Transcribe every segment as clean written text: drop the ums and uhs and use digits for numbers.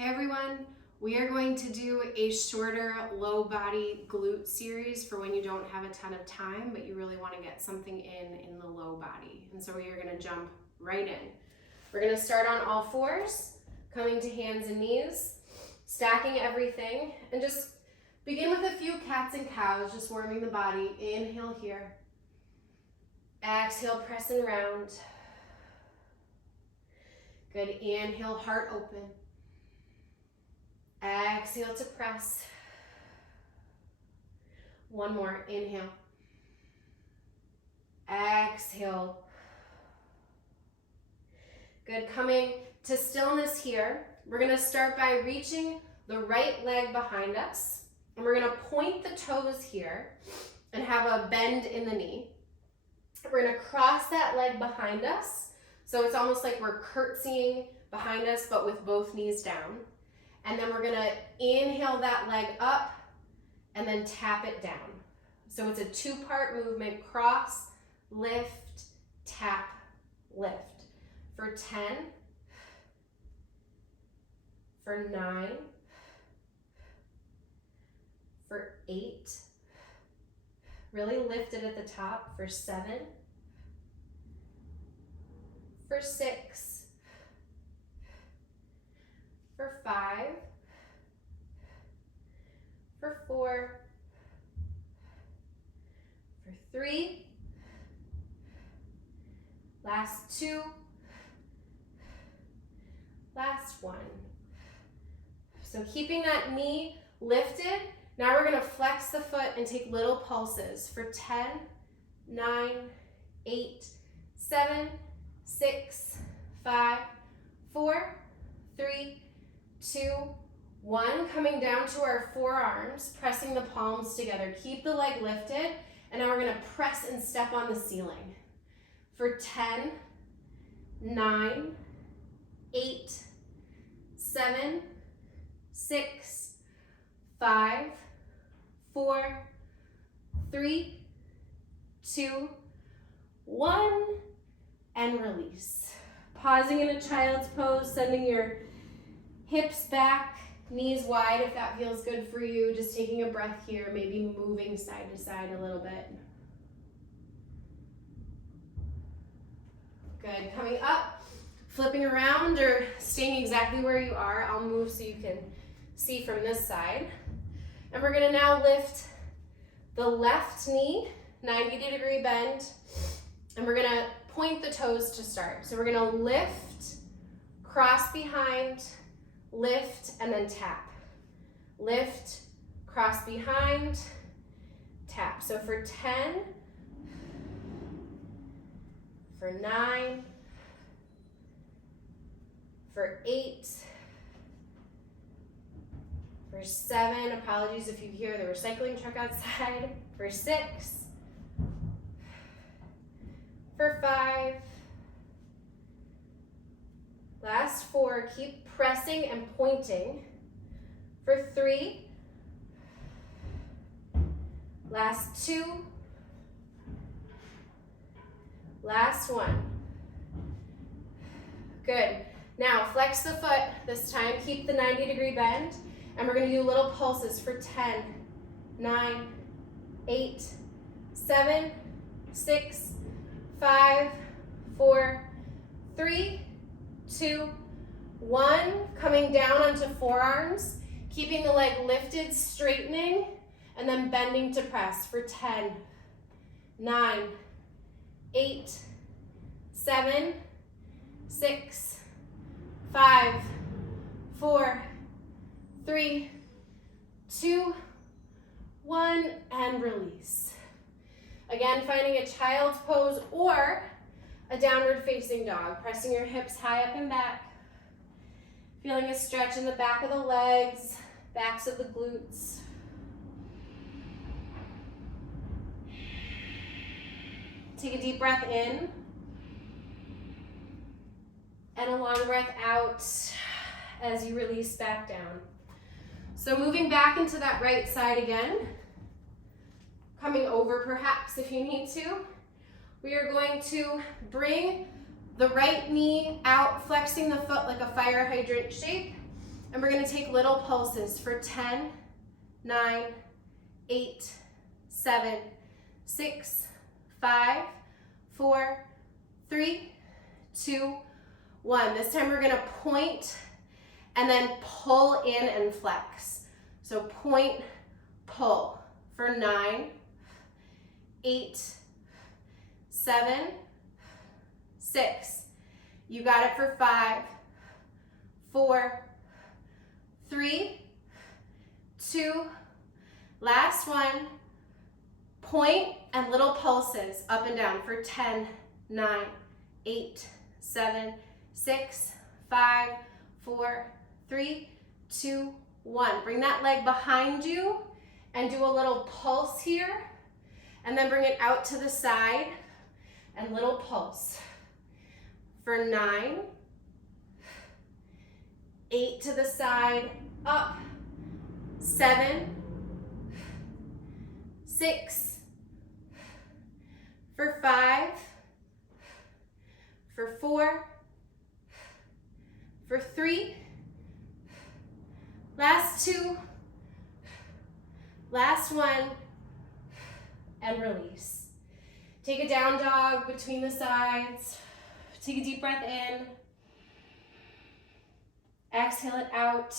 Hey everyone, we are going to do a shorter low body glute series for when you don't have a ton of time, but you really want to get something in the low body. And so we are going to jump right in. We're going to start on all fours, coming to hands and knees, stacking everything, and just begin with a few cats and cows, just warming the body. Inhale here. Exhale, press and round. Good, inhale, heart open. Exhale to press. One more, inhale. Exhale. Good, coming to stillness here. We're gonna start by reaching the right leg behind us, and we're gonna point the toes here and have a bend in the knee. We're gonna cross that leg behind us, so it's almost like we're curtsying behind us, but with both knees down. And then we're gonna inhale that leg up and then tap it down. So it's a two-part movement: cross, lift, tap, lift. For 10, for 9, for 8, really lift it at the top, for 7, for 6, for 5, for 4, for 3, last 2, last 1. So keeping that knee lifted, now we're gonna flex the foot and take little pulses for 10, 9, 8, 7, 6, 5, 4, 3, 2, 1. Coming down to our forearms, pressing the palms together. Keep the leg lifted, and now we're gonna press and step on the ceiling. For 10, 9, 8, 7, 6, 5, 4, 3, 2, 1, and release. Pausing in a child's pose, sending your hips back, knees wide if that feels good for you. Just taking a breath here, maybe moving side to side a little bit. Good, coming up, flipping around or staying exactly where you are. I'll move so you can see from this side. And we're gonna now lift the left knee, 90-degree bend, and we're gonna point the toes to start. So we're gonna lift, cross behind, lift, and then tap. Lift, cross behind, tap. So for 10, for 9, for 8, for 7, apologies if you hear the recycling truck outside, for 6, for 5, last 4, keep pressing and pointing, for 3, last 2, last 1. Good. Now flex the foot this time, keep the 90-degree bend, and we're gonna do little pulses for 10, 9, 8, 7, 6, 5, 4, 3, 2, 1. Coming down onto forearms, keeping the leg lifted, straightening, and then bending to press for 10, 9, 8, 7, 6, 5, 4, 3, 2, 1, and release. Again, finding a child's pose or a downward facing dog, pressing your hips high up and back, feeling a stretch in the back of the legs, backs of the glutes. Take a deep breath in and a long breath out as you release back down. So moving back into that right side again, coming over perhaps if you need to. We are going to bring the right knee out, flexing the foot like a fire hydrant shape, And we're gonna take little pulses for 10, 9, 8, 7, 6, 5, 4, 3, 2, 1. This time we're gonna point and then pull in and flex. So point, pull for 9, 8, 7, 6. You got it for 5, 4, 3, 2, last one. Point and little pulses up and down for 10, 9, 8, 7, 6, 5, 4, 3, 2, 1. Bring that leg behind you and do a little pulse here, and then bring it out to the side and little pulse for 9, 8 to the side, up, 7, 6, for 5, for 4, for 3, last 2, last 1, and release. Take a down dog between the sides. Take a deep breath in. Exhale it out.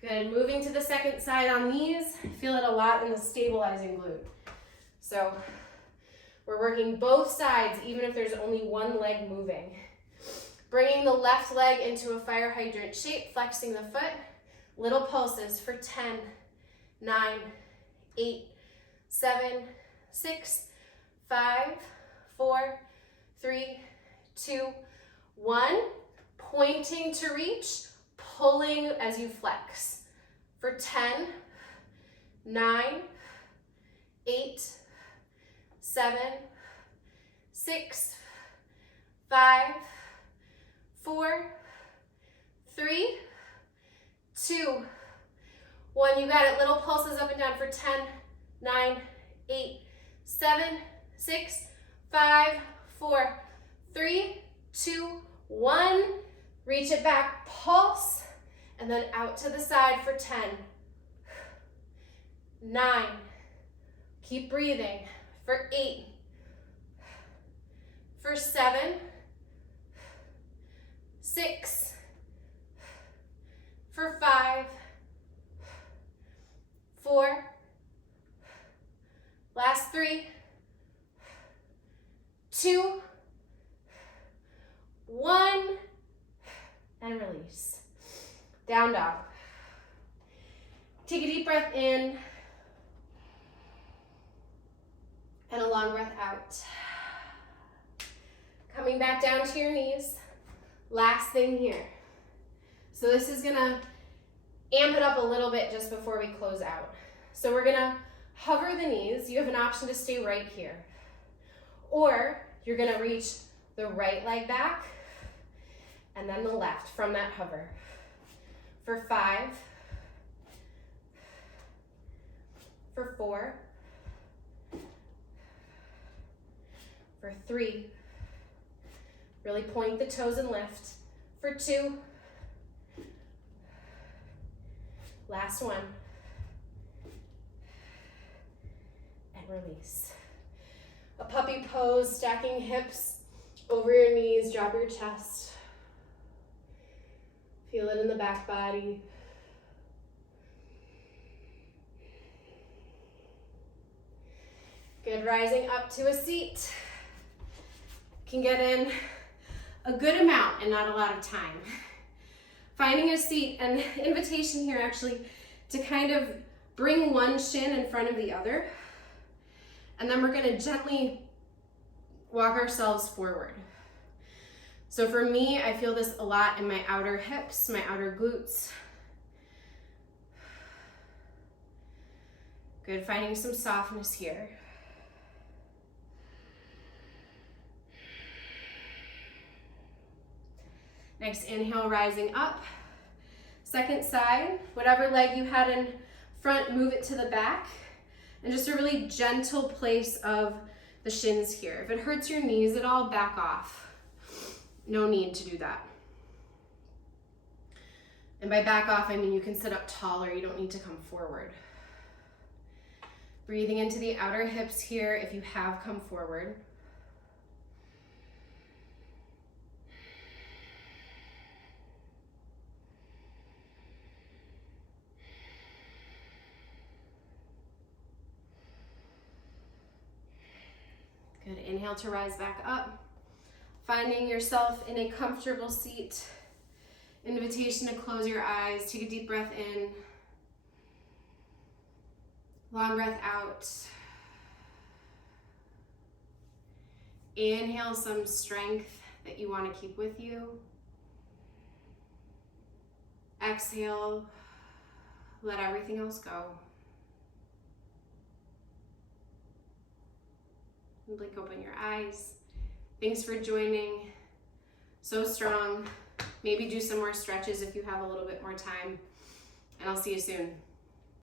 Good, moving to the second side on these. Feel it a lot in the stabilizing glute. So we're working both sides, even if there's only one leg moving. Bringing the left leg into a fire hydrant shape, flexing the foot. Little pulses for 10, 9, 8, 7, 6, 5, 4, 3, 2, 1. Pointing to reach, pulling as you flex for 10, 9, 8, 7, 6, 5, 4, 3, 2, 1. You got it. Little pulses up and down for 10, 9, 8, 7, 6, 5, 4, 3, 2, 1. Reach it back, pulse, and then out to the side for 10, 9, keep breathing, for 8, for 7, 6, for 5, 4, last 3, 2, 1, and release. Down dog. Take a deep breath in and a long breath out. Coming back down to your knees. Last thing here. So this is gonna amp it up a little bit just before we close out. So we're gonna hover the knees. You have an option to stay right here. Or you're gonna reach the right leg back and then the left from that hover. For 5, for 4, for 3, really point the toes and lift. For 2, last 1, and release. A puppy pose, stacking hips over your knees, drop your chest. Feel it in the back body. Good, rising up to a seat. Can get in a good amount and not a lot of time. Finding a seat, and invitation here actually to kind of bring one shin in front of the other. And then we're gonna gently walk ourselves forward. So for me, I feel this a lot in my outer hips, my outer glutes. Good, finding some softness here. Next inhale, rising up. Second side, whatever leg you had in front, move it to the back. And just a really gentle place of the shins here. If it hurts your knees at all, back off. No need to do that. And by back off, I mean you can sit up taller. You don't need to come forward. Breathing into the outer hips here if you have come forward. Good. Inhale to rise back up. Finding yourself in a comfortable seat. Invitation to close your eyes. Take a deep breath in. Long breath out. Inhale some strength that you want to keep with you. Exhale. Let everything else go. And blink open your eyes. Thanks for joining. So strong. Maybe do some more stretches if you have a little bit more time. And I'll see you soon.